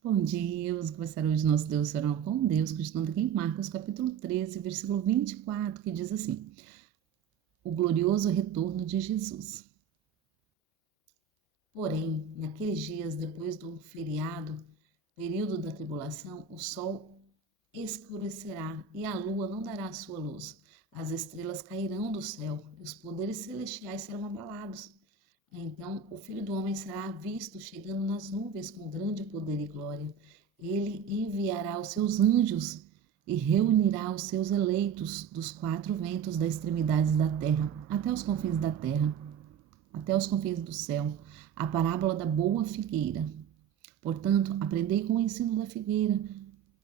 Bom dia, vamos começar hoje nosso devocional com Deus, continuando aqui em Marcos capítulo 13, versículo 24, que diz assim: O glorioso retorno de Jesus. Porém, naqueles dias depois do feriado, período da tribulação, o sol escurecerá e a lua não dará a sua luz. As estrelas cairão do céu e os poderes celestiais serão abalados. Então o Filho do Homem será visto chegando nas nuvens com grande poder e glória. Ele enviará os seus anjos e reunirá os seus eleitos dos quatro ventos das extremidades da terra, até os confins do céu. A parábola da boa figueira. Portanto, aprendei com o ensino da figueira.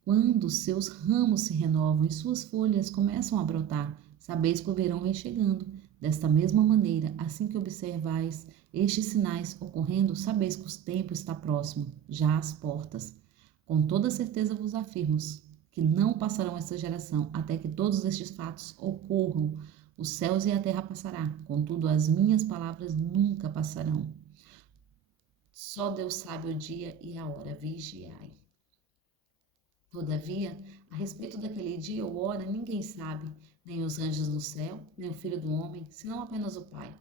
Quando seus ramos se renovam e suas folhas começam a brotar, sabeis que o verão vem chegando. Desta mesma maneira, assim que observais estes sinais ocorrendo, sabeis que o tempo está próximo, já às portas. Com toda certeza vos afirmo que não passarão esta geração até que todos estes fatos ocorram. Os céus e a terra passará, contudo as minhas palavras nunca passarão. Só Deus sabe o dia e a hora, vigiai. Todavia, a respeito daquele dia ou hora, ninguém sabe, nem os anjos no céu, nem o Filho do Homem, senão apenas o Pai.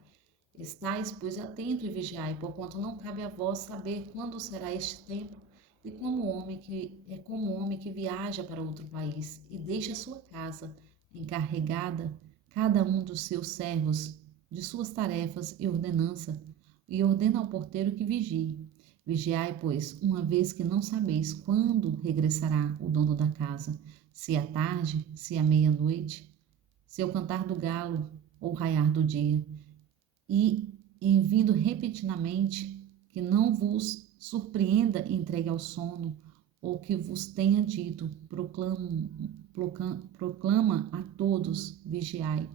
Estais, pois, atento e vigiai, porquanto não cabe a vós saber quando será este tempo, e como o homem que viaja para outro país e deixa sua casa encarregada, cada um dos seus servos, de suas tarefas e ordena ao porteiro que vigie. Vigiai, pois, uma vez que não sabeis quando regressará o dono da casa, se à tarde, se à meia-noite, se ao cantar do galo ou raiar do dia. E, em vindo repentinamente, que não vos surpreenda entregue ao sono, ou que vos tenha dito, proclama a todos, vigiai.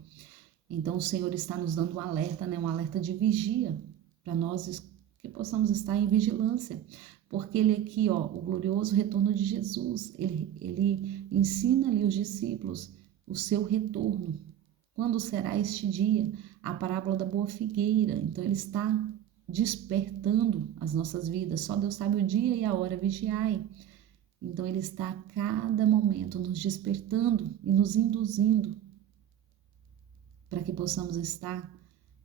Então o Senhor está nos dando um alerta, né? Um alerta de vigia, para nós que possamos estar em vigilância, porque ele aqui, ó, o glorioso retorno de Jesus, ele ensina ali os discípulos o seu retorno. Quando será este dia? A parábola da boa figueira. Então ele está despertando as nossas vidas. Só Deus sabe o dia e a hora, vigiai. Então ele está a cada momento nos despertando e nos induzindo para que possamos estar.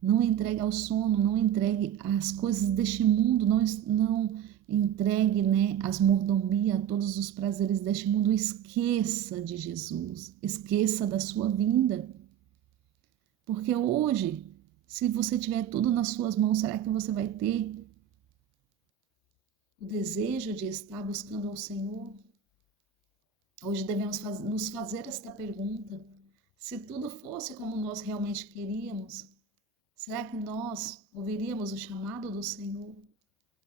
Não entregue ao sono, não entregue às coisas deste mundo, não entregue, né, as mordomias, todos os prazeres deste mundo. Esqueça de Jesus, esqueça da sua vinda. Porque hoje, se você tiver tudo nas suas mãos, será que você vai ter o desejo de estar buscando ao Senhor? Hoje devemos nos fazer esta pergunta. Se tudo fosse como nós realmente queríamos, será que nós ouviríamos o chamado do Senhor?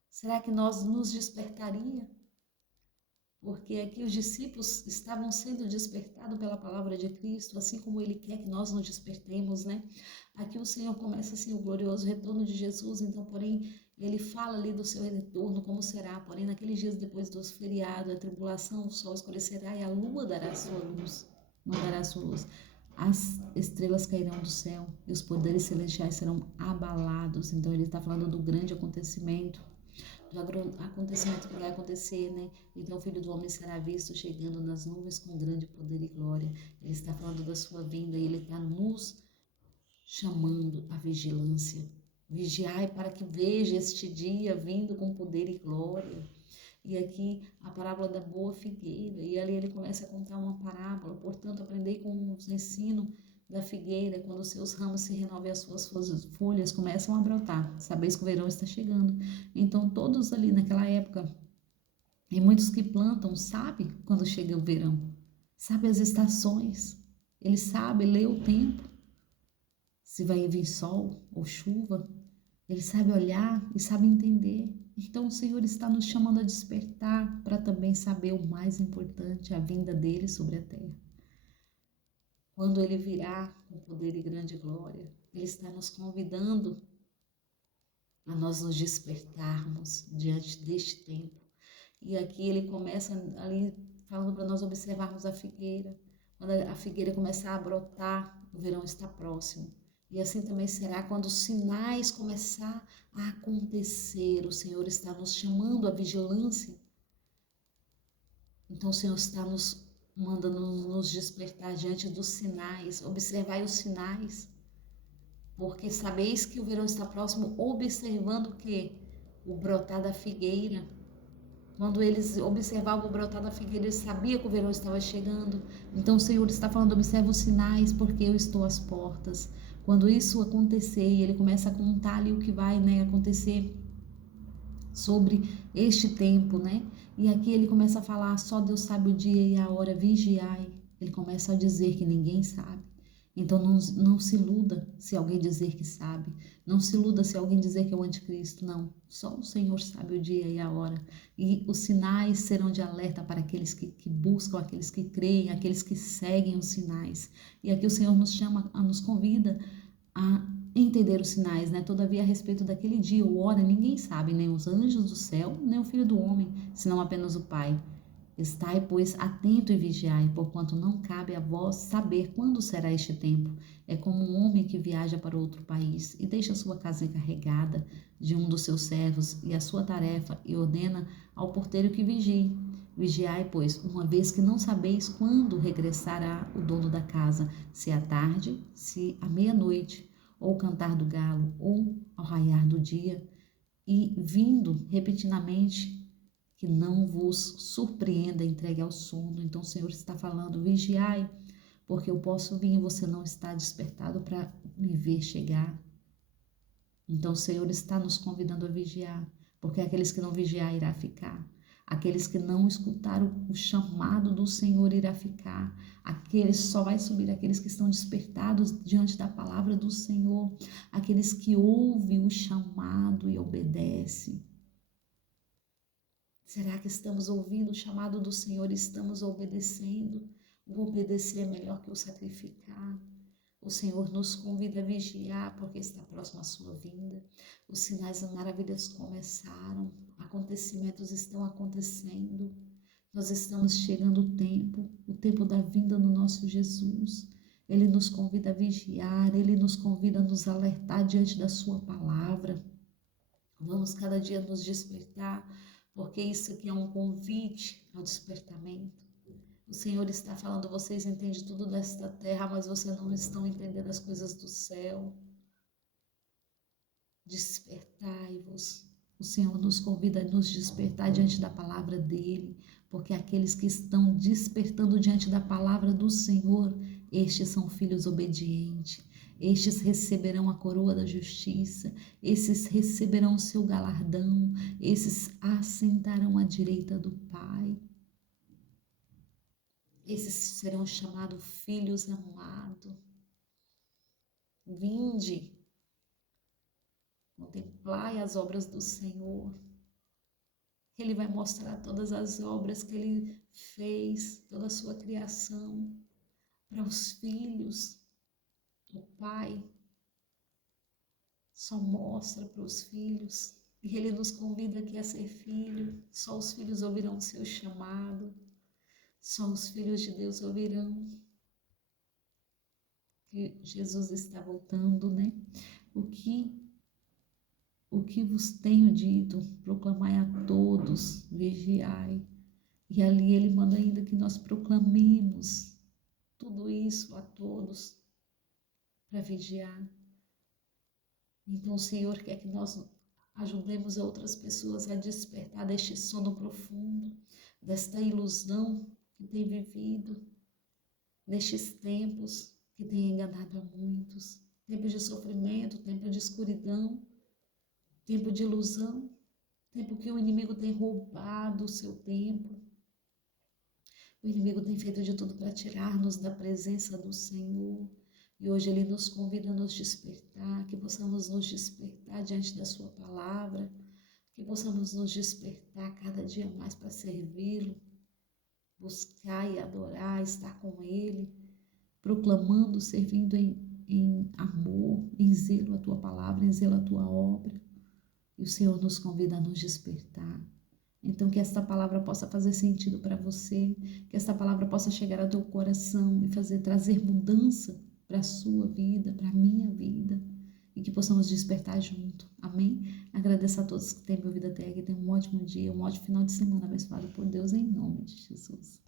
Será que nós nos despertaria? Porque aqui os discípulos estavam sendo despertados pela palavra de Cristo, assim como Ele quer que nós nos despertemos, né? Aqui o Senhor começa assim o glorioso retorno de Jesus, então, porém, Ele fala ali do seu retorno, como será, porém, naqueles dias depois dos feriados, a tribulação, o sol escurecerá e a lua dará sua luz, não dará sua luz. As estrelas cairão do céu e os poderes celestiais serão abalados. Então, Ele está falando do grande acontecimento, do acontecimento que vai acontecer, né? Então o Filho do Homem será visto chegando nas nuvens com grande poder e glória. Ele está falando da sua vinda e ele está nos chamando à vigilância. Vigiai para que veja este dia vindo com poder e glória. E aqui a parábola da boa figueira. E ali ele começa a contar uma parábola. Portanto, aprendei com os ensinos da figueira, quando os seus ramos se renovam e as suas folhas começam a brotar. Sabeis que o verão está chegando. Então, todos ali naquela época, e muitos que plantam, sabem quando chega o verão, sabe as estações, ele sabe, lê o tempo, se vai vir sol ou chuva, ele sabe olhar e sabe entender. Então o Senhor está nos chamando a despertar para também saber o mais importante, a vinda dele sobre a terra. Quando ele virá com poder e grande glória, ele está nos convidando a nós nos despertarmos diante deste tempo. E aqui ele começa ali falando para nós observarmos a figueira. Quando a figueira começar a brotar, o verão está próximo. E assim também será quando os sinais começar a acontecer. O Senhor está nos chamando à vigilância Então o Senhor está nos mandando nos despertar diante dos sinais, observai os sinais, porque sabeis que o verão está próximo, observando o quê? O brotar da figueira. Quando eles observavam o brotar da figueira, eles sabiam que o verão estava chegando. Então o Senhor está falando, observa os sinais, porque eu estou às portas. Quando isso acontecer, e ele começa a contar ali o que vai, né, acontecer sobre este tempo, né? E aqui ele começa a falar, só Deus sabe o dia e a hora, vigiai. Ele começa a dizer que ninguém sabe. Então não se iluda se alguém dizer que sabe. Não se iluda se alguém dizer que é o anticristo. Não, só o Senhor sabe o dia e a hora. E os sinais serão de alerta para aqueles que buscam, aqueles que creem, aqueles que seguem os sinais. E aqui o Senhor nos chama, nos convida a entender os sinais, né? Todavia, a respeito daquele dia ou hora, ninguém sabe, nem os anjos do céu, nem o Filho do Homem, senão apenas o Pai. Estai, pois, atento e vigiai, porquanto não cabe a vós saber quando será este tempo. É como um homem que viaja para outro país e deixa sua casa encarregada de um dos seus servos e a sua tarefa e ordena ao porteiro que vigie. Vigiai, pois, uma vez que não sabeis quando regressará o dono da casa, se à tarde, se à meia-noite, ou cantar do galo, ou ao raiar do dia, e vindo repentinamente, que não vos surpreenda entregue ao sono. Então o Senhor está falando, vigiai, porque eu posso vir e você não está despertado para me ver chegar. Então o Senhor está nos convidando a vigiar, porque aqueles que não vigiar irá ficar. Aqueles que não escutaram o chamado do Senhor irá ficar. Aqueles só vai subir aqueles que estão despertados diante da palavra do Senhor. Aqueles que ouvem o chamado e obedecem. Será que estamos ouvindo o chamado do Senhor e estamos obedecendo? O obedecer é melhor que o sacrificar. O Senhor nos convida a vigiar, porque está próximo à sua vinda. Os sinais e maravilhas começaram, acontecimentos estão acontecendo. Nós estamos chegando o tempo da vinda do nosso Jesus. Ele nos convida a vigiar, ele nos convida a nos alertar diante da sua palavra. Vamos cada dia nos despertar, porque isso aqui é um convite ao despertamento. O Senhor está falando, vocês entendem tudo desta terra, mas vocês não estão entendendo as coisas do céu. Despertai-vos. O Senhor nos convida a nos despertar diante da palavra dele, porque aqueles que estão despertando diante da palavra do Senhor, estes são filhos obedientes. Estes receberão a coroa da justiça, esses receberão o seu galardão, esses assentarão à direita do Pai. Esses serão chamados filhos amados. Vinde, contemplai as obras do Senhor. Ele vai mostrar todas as obras que ele fez, toda a sua criação para os filhos. O Pai só mostra para os filhos. E ele nos convida aqui a ser filho. Só os filhos ouvirão o seu chamado. Só os filhos de Deus ouvirão que Jesus está voltando, né? O que vos tenho dito, proclamai a todos, vigiai. E ali ele manda ainda que nós proclamemos tudo isso a todos para vigiar. Então o Senhor quer que nós ajudemos outras pessoas a despertar deste sono profundo, desta ilusão que tem vivido, nestes tempos que tem enganado a muitos, tempo de sofrimento, tempo de escuridão, tempo de ilusão, tempo que o inimigo tem roubado o seu tempo. O inimigo tem feito de tudo para tirar-nos da presença do Senhor. E hoje ele nos convida a nos despertar, que possamos nos despertar diante da sua palavra, que possamos nos despertar cada dia mais para servi-lo, buscar e adorar, estar com ele, proclamando, servindo em amor, em zelo a tua palavra, em zelo a tua obra. E o Senhor nos convida a nos despertar. Então que esta palavra possa fazer sentido para você, que esta palavra possa chegar ao teu coração e trazer mudança para a sua vida, para a minha vida, e que possamos despertar junto. Amém? Agradeço a todos que têm me ouvido até aqui. Tenham um ótimo dia, um ótimo final de semana abençoado por Deus, em nome de Jesus. Jesus.